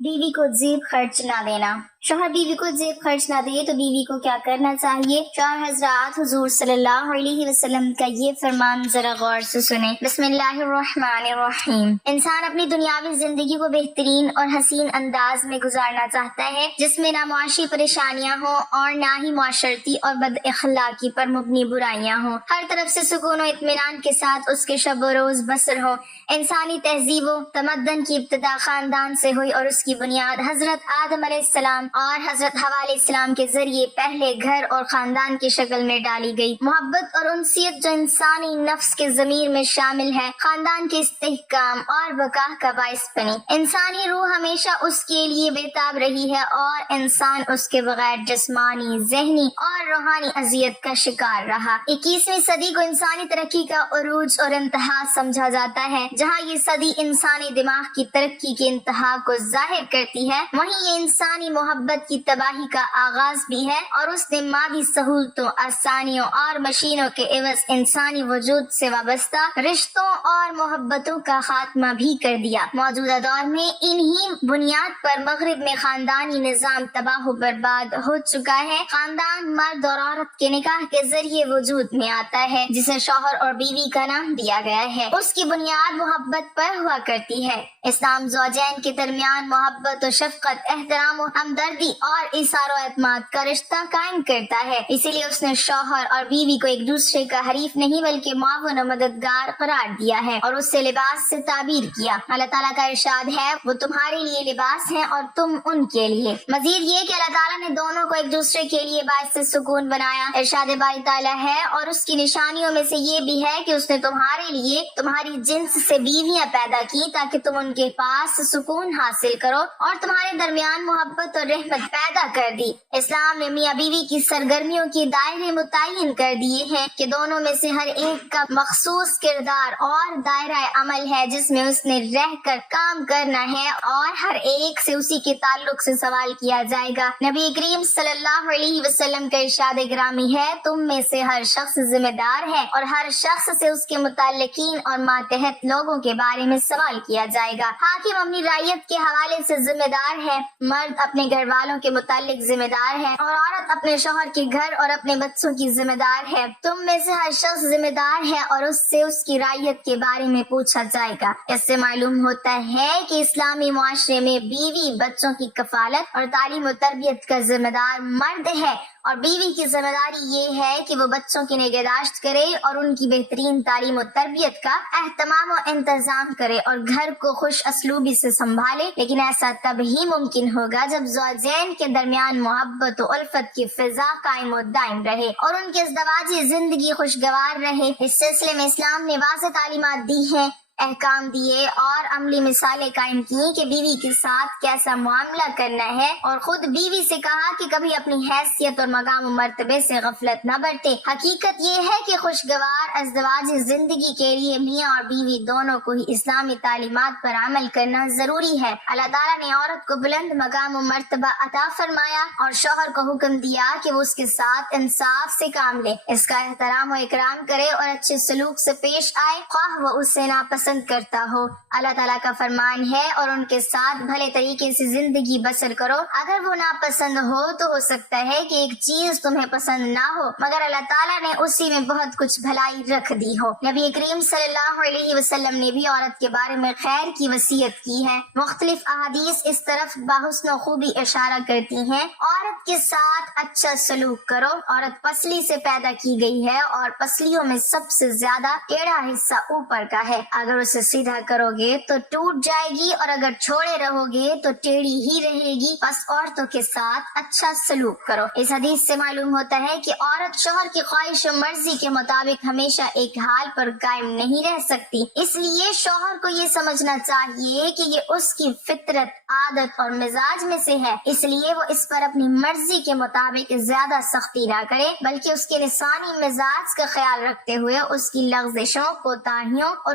بیوی کو جیب خرچ نہ دینا۔ شوہر بیوی کو جیب خرچ نہ دے تو بیوی کو کیا کرنا چاہیے؟ شوہر حضرات، حضور صلی اللہ علیہ وسلم کا یہ فرمان ذرا غور سے سنیں۔ بسم اللہ الرحمن الرحیم۔ انسان اپنی دنیاوی زندگی کو بہترین اور حسین انداز میں گزارنا چاہتا ہے، جس میں نہ معاشی پریشانیاں ہوں اور نہ ہی معاشرتی اور بد اخلاقی پر مبنی برائیاں ہوں۔ ہر طرف سے سکون و اطمینان کے ساتھ اس کے شب و روز بسر ہو۔ انسانی تہذیب و تمدن کی ابتدا خاندان سے ہوئی اور اس کی بنیاد حضرت آدم علیہ السلام اور حضرت حوا علیہ السلام کے ذریعے پہلے گھر اور خاندان کی شکل میں ڈالی گئی۔ محبت اور انسیت جو انسانی نفس کے ضمیر میں شامل ہے، خاندان کے استحکام اور بقا کا باعث بنی۔ انسانی روح ہمیشہ اس کے لیے بےتاب رہی ہے اور انسان اس کے بغیر جسمانی، ذہنی اور روحانی اذیت کا شکار رہا۔ 21ویں صدی کو انسانی ترقی کا عروج اور انتہا سمجھا جاتا ہے۔ جہاں یہ صدی انسانی دماغ کی ترقی کے انتہا کو ظاہر کرتی ہے، وہیں یہ انسانی محبت کی تباہی کا آغاز بھی ہے، اور اس نے مادی سہولتوں، آسانیوں اور مشینوں کے عوض انسانی وجود سے وابستہ رشتوں اور محبتوں کا خاتمہ بھی کر دیا۔ موجودہ دور میں انہی بنیاد پر مغرب میں خاندانی نظام تباہ و برباد ہو چکا ہے۔ خاندان مرد اور عورت کے نکاح کے ذریعے وجود میں آتا ہے، جسے شوہر اور بیوی کا نام دیا گیا ہے۔ اس کی بنیاد محبت پر ہوا کرتی ہے۔ اسلام زوجین کے درمیان محبت و شفقت، احترام و ہمدردی اور ایثار و اعتماد کا رشتہ قائم کرتا ہے۔ اسی لیے اس نے شوہر اور بیوی کو ایک دوسرے کا حریف نہیں بلکہ معاون و مددگار قرار دیا ہے، اور اس سے لباس سے تعبیر کیا۔ اللہ تعالیٰ کا ارشاد ہے، وہ تمہارے لیے لباس ہیں اور تم ان کے لیے۔ مزید یہ کہ اللہ تعالیٰ نے دونوں کو ایک دوسرے کے لیے باعث سکون بنایا۔ ارشاد باری تعالیٰ ہے، اور اس کی نشانیوں میں سے یہ بھی ہے کہ اس نے تمہارے لیے تمہاری جنس سے بیویاں پیدا کی تاکہ تم ان کے پاس سکون حاصل کرو، اور تمہارے درمیان محبت اور رحمت پیدا کر دی۔ اسلام نے میاں بیوی کی سرگرمیوں کے دائرے متعین کر دیے ہیں کہ دونوں میں سے ہر ایک کا مخصوص کردار اور دائرہ عمل ہے، جس میں اس نے رہ کر کام کرنا ہے، اور ہر ایک سے اسی کے تعلق سے سوال کیا جائے گا۔ نبی کریم صلی اللہ علیہ وسلم کا ارشاد گرامی ہے، تم میں سے ہر شخص ذمہ دار ہے، اور ہر شخص سے اس کے متعلقین اور ماتحت لوگوں کے بارے میں سوال کیا جائے گا۔ حاکم اپنی رعیت کے حوالے سے ذمہ دار ہے، مرد اپنے گھر والوں کے متعلق ذمہ دار ہے، اور عورت اپنے شوہر کے گھر اور اپنے بچوں کی ذمہ دار ہے۔ تم میں سے ہر شخص ذمہ دار ہے اور اس سے اس کی رعیت کے بارے میں پوچھا جائے گا۔ اس سے معلوم ہوتا ہے کہ اسلامی معاشرے میں بیوی بچوں کی کفالت اور تعلیم و تربیت کا ذمہ دار مرد ہے، اور بیوی کی ذمہ داری یہ ہے کہ وہ بچوں کی نگہداشت کرے اور ان کی بہترین تعلیم و تربیت کا اہتمام و انتظام کرے اور گھر کو خوش اسلوبی سے سنبھالے۔ لیکن ایسا تب ہی ممکن ہوگا جب زوجین کے درمیان محبت و الفت کی فضا قائم و دائم رہے اور ان کی ازدواجی زندگی خوشگوار رہے۔ اس سلسلے میں اسلام نے واضح تعلیمات دی ہیں، احکام دیے اور عملی مثالیں قائم کی کہ بیوی کے ساتھ کیسا معاملہ کرنا ہے، اور خود بیوی سے کہا کہ کبھی اپنی حیثیت اور مقام و مرتبے سے غفلت نہ برتے۔ حقیقت یہ ہے کہ خوشگوار ازدواجی زندگی کے لیے میاں اور بیوی دونوں کو ہی اسلامی تعلیمات پر عمل کرنا ضروری ہے۔ اللہ تعالیٰ نے عورت کو بلند مقام و مرتبہ عطا فرمایا اور شوہر کو حکم دیا کہ وہ اس کے ساتھ انصاف سے کام لے، اس کا احترام و اکرام کرے اور اچھے سلوک سے پیش آئے، خواہ وہ اسے ناپسند کرتا ہو۔ اللہ تعالیٰ کا فرمان ہے، اور ان کے ساتھ بھلے طریقے سے زندگی بسر کرو۔ اگر وہ ناپسند ہو تو ہو سکتا ہے کہ ایک چیز تمہیں پسند نہ ہو، مگر اللہ تعالیٰ نے اسی میں بہت کچھ بھلائی رکھ دی ہو۔ نبی کریم صلی اللہ علیہ وسلم نے بھی عورت کے بارے میں خیر کی وصیت کی ہے۔ مختلف احادیث اس طرف بحسن و خوبی اشارہ کرتی ہیں، عورت کے ساتھ اچھا سلوک کرو۔ عورت پسلی سے پیدا کی گئی ہے، اور پسلیوں میں سب سے زیادہ ٹیڑھا حصہ اوپر کا ہے۔ اگر اسے سیدھا کرو گے تو ٹوٹ جائے گی، اور اگر چھوڑے رہو گے تو ٹیڑھی ہی رہے گی۔ بس عورتوں کے ساتھ اچھا سلوک کرو۔ اس حدیث سے معلوم ہوتا ہے کہ عورت شوہر کی خواہش و مرضی کے مطابق ہمیشہ ایک حال پر قائم نہیں رہ سکتی۔ اس لیے شوہر کو یہ سمجھنا چاہیے کہ یہ اس کی فطرت، عادت اور مزاج میں سے ہے، اس لیے وہ اس پر اپنی مرضی کے مطابق زیادہ سختی نہ کرے، بلکہ اس کے لسانی مزاج کا خیال رکھتے ہوئے اس کی لغزشوں، کوتاہیوں اور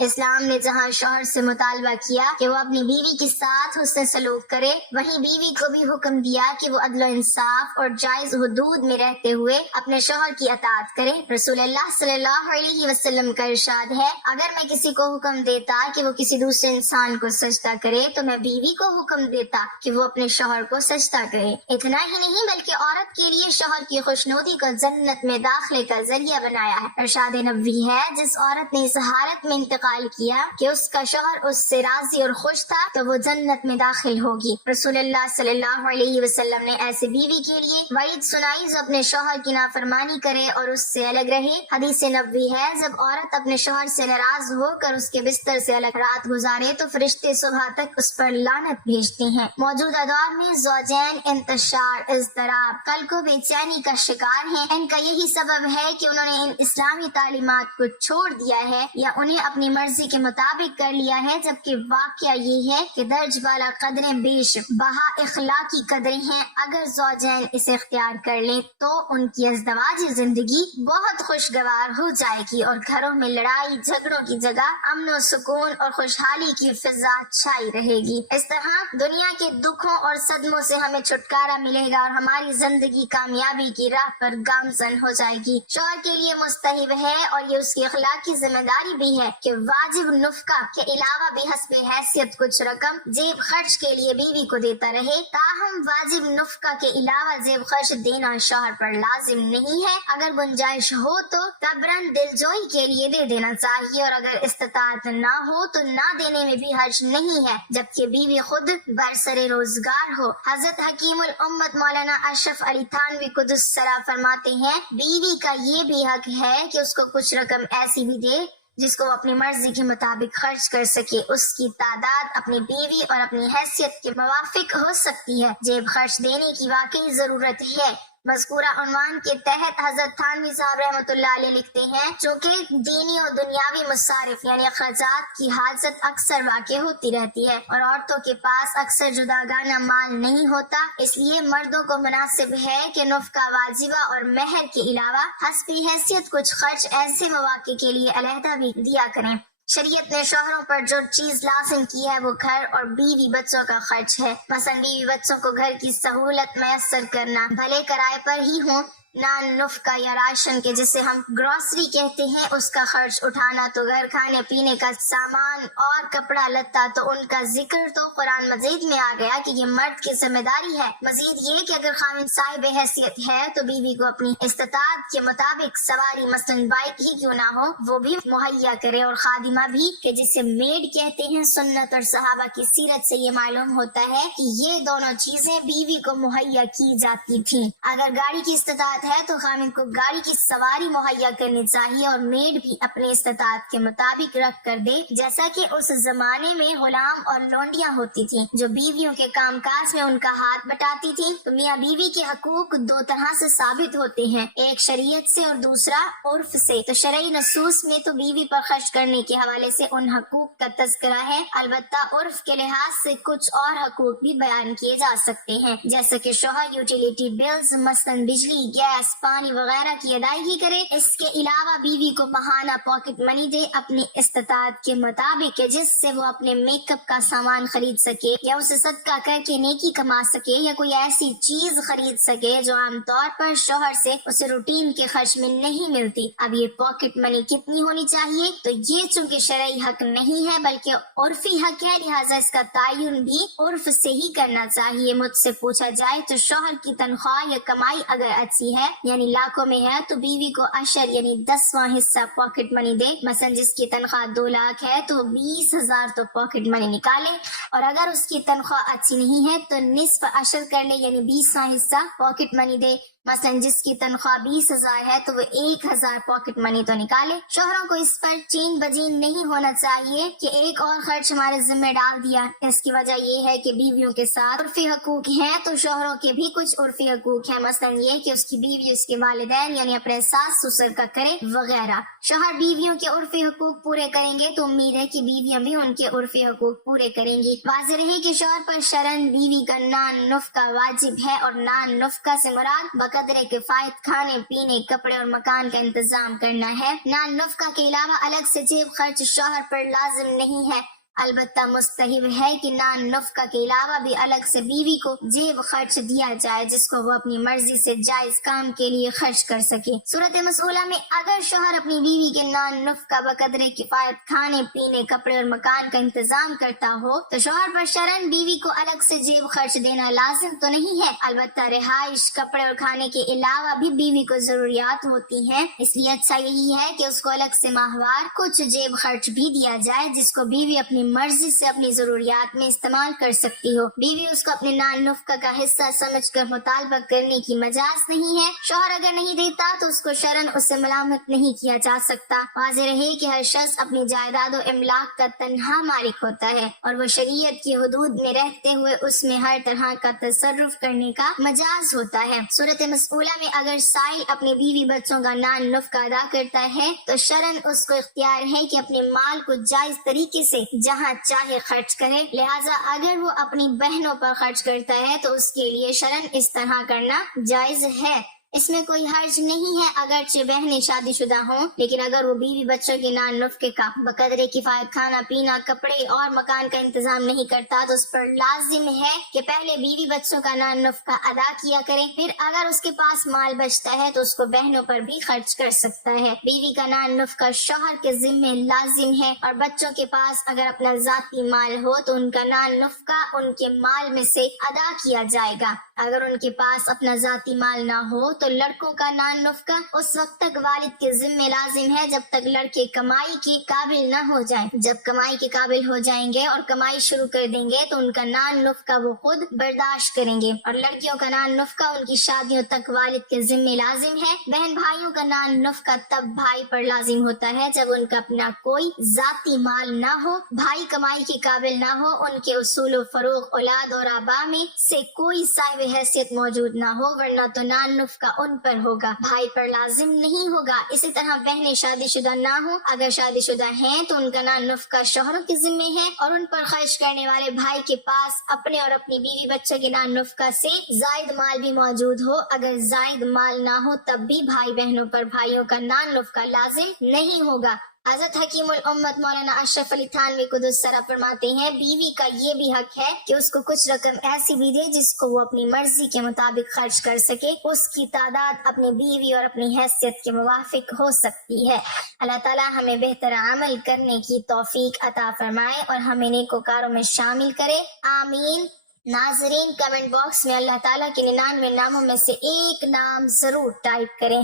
اسلام نے جہاں شوہر سے مطالبہ کیا کہ وہ اپنی بیوی کے ساتھ حسن سلوک کرے، وہیں بیوی کو بھی حکم دیا کہ وہ عدل و انصاف اور جائز حدود میں رہتے ہوئے اپنے شوہر کی اطاعت کرے۔ رسول اللہ صلی اللہ علیہ وسلم کا ارشاد ہے، اگر میں کسی کو حکم دیتا کہ وہ کسی دوسرے انسان کو سجدہ کرے تو میں بیوی کو حکم دیتا کہ وہ اپنے شوہر کو سجدہ کرے۔ اتنا ہی نہیں بلکہ عورت کے لیے شوہر کی خوشنودی کو جنت میں داخلے کا ذریعہ بنایا ہے۔ ارشاد نبوی ہے، جس عورت نے اس حالت میں انتقال کیا کہ اس کا شوہر اس سے راضی اور خوش تھا تو وہ جنت میں داخل ہوگی۔ رسول اللہ صلی اللہ علیہ وسلم نے ایسے بیوی کے لیے وعید سنائی جو اپنے شوہر کی نافرمانی کرے اور اس سے الگ رہے۔ حدیث نبوی ہے، جب عورت اپنے شوہر سے ناراض ہو کر اس کے بستر سے الگ رات گزارے تو فرشتے صبح تک اس پر لعنت بھیجتے ہیں۔ موجودہ دور میں زوجین انتشار، اضطراب، قلب کو بے چینی کا شکار ہیں۔ ان کا یہی سبب ہے کہ انہوں نے ان اسلامی تعلیمات کو چھوڑ دیا ہے یا انہیں اپنی مرضی کے مطابق کر لیا ہے، جبکہ واقعہ یہ ہے کہ درج بالا قدریں بیش بہا اخلاقی قدریں ہیں۔ اگر زوجین اسے اختیار کر لیں تو ان کی ازدواجی زندگی بہت خوشگوار ہو جائے گی اور گھروں میں لڑائی جھگڑوں کی جگہ امن و سکون اور خوشحالی کی فضا چھائی رہے گی۔ اس طرح دنیا کے دکھوں اور صدموں سے ہمیں چھٹکارا ملے گا اور ہماری زندگی کامیابی کی راہ پر گامزن ہو جائے گی۔ شوہر کے لیے مستحب ہے اور یہ اس کی اخلاقی ذمہ داری بھی ہے کہ واجب نفقہ کے علاوہ بھی حسب حیثیت کچھ رقم جیب خرچ کے لیے بیوی کو دیتا رہے۔ تاہم واجب نفقہ کے علاوہ جیب خرچ دینا شوہر پر لازم نہیں ہے۔ اگر گنجائش ہو تو تبرن دلجوئی کے لیے دے دینا چاہیے اور اگر استطاعت نہ ہو تو نہ دینے میں بھی حرج نہیں ہے، جبکہ بیوی خود برسر روزگار ہو۔ حضرت حکیم الامت مولانا اشرف علی تھانوی قدس سرا فرماتے ہیں، بیوی کا یہ بھی حق ہے کہ اس کو کچھ رقم ایسی بھی دے جس کو وہ اپنی مرضی کے مطابق خرچ کر سکے۔ اس کی تعداد اپنی بیوی اور اپنی حیثیت کے موافق ہو سکتی ہے۔ جیب خرچ دینے کی واقعی ضرورت ہے۔ مذکورہ عنوان کے تحت حضرت تھانوی صاحب رحمۃ اللہ علیہ لکھتے ہیں، چونکہ دینی اور دنیاوی مصارف یعنی اخراجات کی حاجت اکثر واقع ہوتی رہتی ہے اور عورتوں کے پاس اکثر جداگانہ مال نہیں ہوتا، اس لیے مردوں کو مناسب ہے کہ نفقہ واجبہ اور مہر کے علاوہ حسب حیثیت کچھ خرچ ایسے مواقع کے لیے علیحدہ بھی دیا کریں۔ شریعت نے شوہروں پر جو چیز لازم کی ہے وہ گھر اور بیوی بچوں کا خرچ ہے۔ مثلا بیوی بچوں کو گھر کی سہولت میسر کرنا، بھلے کرائے پر ہی ہوں، نان نفقہ یا راشن کے جسے ہم گروسری کہتے ہیں اس کا خرچ اٹھانا، تو گھر کھانے پینے کا سامان اور کپڑا لتا تو ان کا ذکر تو قرآن مجید میں آ گیا کہ یہ مرد کی ذمہ داری ہے۔ مزید یہ کہ اگر خاوند صاحب حیثیت ہے تو بیوی کو اپنی استطاعت کے مطابق سواری مثلا بائک ہی کیوں نہ ہو وہ بھی مہیا کرے، اور خادمہ بھی کہ جسے میڈ کہتے ہیں۔ سنت اور صحابہ کی سیرت سے یہ معلوم ہوتا ہے کہ یہ دونوں چیزیں بیوی کو مہیا کی جاتی تھیں۔ اگر گاڑی کی استطاعت ہے تو خامد کو گاڑی کی سواری مہیا کرنی چاہیے اور میڈ بھی اپنی استطاعت کے مطابق رکھ کر دے، جیسا کہ اس زمانے میں غلام اور لونڈیاں ہوتی تھیں جو بیویوں کے کام کاج میں ان کا ہاتھ بٹاتی تھیں۔ تو میاں بیوی کے حقوق دو طرح سے ثابت ہوتے ہیں، ایک شریعت سے اور دوسرا عرف سے۔ تو شرعی نصوص میں تو بیوی پر خرچ کرنے کے حوالے سے ان حقوق کا تذکرہ ہے، البتہ عرف کے لحاظ سے کچھ اور حقوق بھی بیان کیے جا سکتے ہیں، جیسا کہ شوہر یوٹیلیٹی بلز مثلاً بجلی، گیس، پانی وغیرہ کی ادائیگی کرے۔ اس کے علاوہ بیوی کو ماہانہ پاکٹ منی دے اپنی استطاعت کے مطابق، جس سے وہ اپنے میک اپ کا سامان خرید سکے یا اسے صدقہ کر کے نیکی کما سکے یا کوئی ایسی چیز خرید سکے جو عام طور پر شوہر سے اسے روٹین کے خرچ میں نہیں ملتی۔ اب یہ پاکٹ منی کتنی ہونی چاہیے؟ تو یہ چونکہ شرعی حق نہیں ہے بلکہ عرفی حق ہے، لہٰذا اس کا تعین بھی عرف سے ہی کرنا چاہیے۔ مجھ سے پوچھا جائے تو شوہر کی تنخواہ یا کمائی اگر اچھی ہے یعنی لاکھوں میں ہے تو بیوی کو عشر یعنی 10واں حصہ پاکٹ منی دے۔ مثلا جس کی تنخواہ 2 لاکھ ہے تو 20,000 تو پاکٹ منی نکالے، اور اگر اس کی تنخواہ اچھی نہیں ہے تو نصف عشر کر لے یعنی 20واں حصہ پاکٹ منی دے۔ مثلا جس کی تنخواہ 20,000 ہے تو وہ 1,000 پاکٹ منی تو نکالے۔ شوہروں کو اس پر چین بجین نہیں ہونا چاہیے کہ ایک اور خرچ ہمارے ذمہ ڈال دیا۔ اس کی وجہ یہ ہے کہ بیویوں کے ساتھ عرفی حقوق ہیں تو شوہروں کے بھی کچھ عرفی حقوق ہیں، مثلا یہ کہ اس کی بیوی اس کے والدین یعنی اپنے ساس سسر کا کرے وغیرہ۔ شوہر بیویوں کے عرفی حقوق پورے کریں گے تو امید ہے کہ بیویاں بھی ان کے عرفی حقوق پورے کریں گی۔ واضح رہے کہ شوہر پر شرعاً بیوی کا نان نفقہ واجب ہے، اور نان نفقہ سے مراد بقدر بقدر کفایت کھانے پینے کپڑے اور مکان کا انتظام کرنا ہے۔ نان نفقہ کے علاوہ الگ سے جیب خرچ شوہر پر لازم نہیں ہے، البتہ مستحب ہے کہ نان نفقہ کے علاوہ بھی الگ سے بیوی کو جیب خرچ دیا جائے جس کو وہ اپنی مرضی سے جائز کام کے لیے خرچ کر سکے۔ صورت مسئولہ میں اگر شوہر اپنی بیوی کے نان نفقہ بقدر کفایت کھانے پینے کپڑے اور مکان کا انتظام کرتا ہو تو شوہر پر شرعاً بیوی کو الگ سے جیب خرچ دینا لازم تو نہیں ہے، البتہ رہائش کپڑے اور کھانے کے علاوہ بھی بیوی کو ضروریات ہوتی ہیں، اس لیے اچھا یہی ہے کہ اس کو الگ سے ماہوار کچھ جیب خرچ بھی دیا جائے جس کو بیوی اپنی مرضی سے اپنی ضروریات میں استعمال کر سکتی ہو۔ بیوی اس کو اپنے نان نفقہ کا حصہ سمجھ کر مطالبہ کرنے کی مجاز نہیں ہے۔ شوہر اگر نہیں دیتا تو اس کو شرعاً اس سے ملامت نہیں کیا جا سکتا۔ واضح رہے کہ ہر شخص اپنی جائیداد و املاک کا تنہا مالک ہوتا ہے اور وہ شریعت کی حدود میں رہتے ہوئے اس میں ہر طرح کا تصرف کرنے کا مجاز ہوتا ہے۔ صورت مسئولہ میں اگر سائل اپنے بیوی بچوں کا نان نفقہ ادا کرتا ہے تو شرعاً اس کو اختیار ہے کہ اپنے مال کو جائز طریقے سے جہاں چاہے خرچ کرے، لہٰذا اگر وہ اپنی بہنوں پر خرچ کرتا ہے تو اس کے لیے شرعاً اس طرح کرنا جائز ہے۔ اس میں کوئی حرج نہیں ہے اگرچہ بہنیں شادی شدہ ہوں، لیکن اگر وہ بیوی بچوں کے نان نفقے کا بقدر کفایت کھانا پینا کپڑے اور مکان کا انتظام نہیں کرتا تو اس پر لازم ہے کہ پہلے بیوی بچوں کا نان نفقہ ادا کیا کرے، پھر اگر اس کے پاس مال بچتا ہے تو اس کو بہنوں پر بھی خرچ کر سکتا ہے۔ بیوی کا نان نفقہ شوہر کے ذمے لازم ہے اور بچوں کے پاس اگر اپنا ذاتی مال ہو تو ان کا نان نفقہ ان کے مال میں سے ادا کیا جائے گا۔ اگر ان کے پاس اپنا ذاتی مال نہ ہو تو لڑکوں کا نان نفقہ اس وقت تک والد کے ذمے لازم ہے جب تک لڑکے کمائی کے قابل نہ ہو جائیں۔ جب کمائی کے قابل ہو جائیں گے اور کمائی شروع کر دیں گے تو ان کا نان نفقہ وہ خود برداشت کریں گے، اور لڑکیوں کا نان نفقہ ان کی شادیوں تک والد کے ذمے لازم ہے۔ بہن بھائیوں کا نان نفقہ تب بھائی پر لازم ہوتا ہے جب ان کا اپنا کوئی ذاتی مال نہ ہو، بھائی کمائی کے قابل نہ ہو، ان کے اصول و فروغ اولاد اور آبا میں سے کوئی صاحب حیثیت موجود نہ ہو، ورنہ تو نان نفقہ ان پر ہوگا، بھائی پر لازم نہیں ہوگا۔ اسی طرح بہنیں شادی شدہ نہ ہوں، اگر شادی شدہ ہیں تو ان کا نان نفقہ شوہروں کے ذمے ہے اور ان پر خرچ کرنے والے بھائی کے پاس اپنے اور اپنی بیوی بچوں کے نان نفقہ سے زائد مال بھی موجود ہو، اگر زائد مال نہ ہو تب بھی بھائی بہنوں پر بھائیوں کا نان نفقہ لازم نہیں ہوگا۔ حضرت حکیم الامت مولانا اشرف علی تھانوی قدس سرہ فرماتے ہیں بیوی کا یہ بھی حق ہے کہ اس کو کچھ رقم ایسی بھی دے جس کو وہ اپنی مرضی کے مطابق خرچ کر سکے، اس کی تعداد اپنی بیوی اور اپنی حیثیت کے موافق ہو سکتی ہے۔ اللہ تعالی ہمیں بہتر عمل کرنے کی توفیق عطا فرمائے اور ہمیں نیکوکاروں میں شامل کرے، آمین۔ ناظرین، کمنٹ باکس میں اللہ تعالیٰ کے 99 ناموں میں سے ایک نام ضرور ٹائپ کریں۔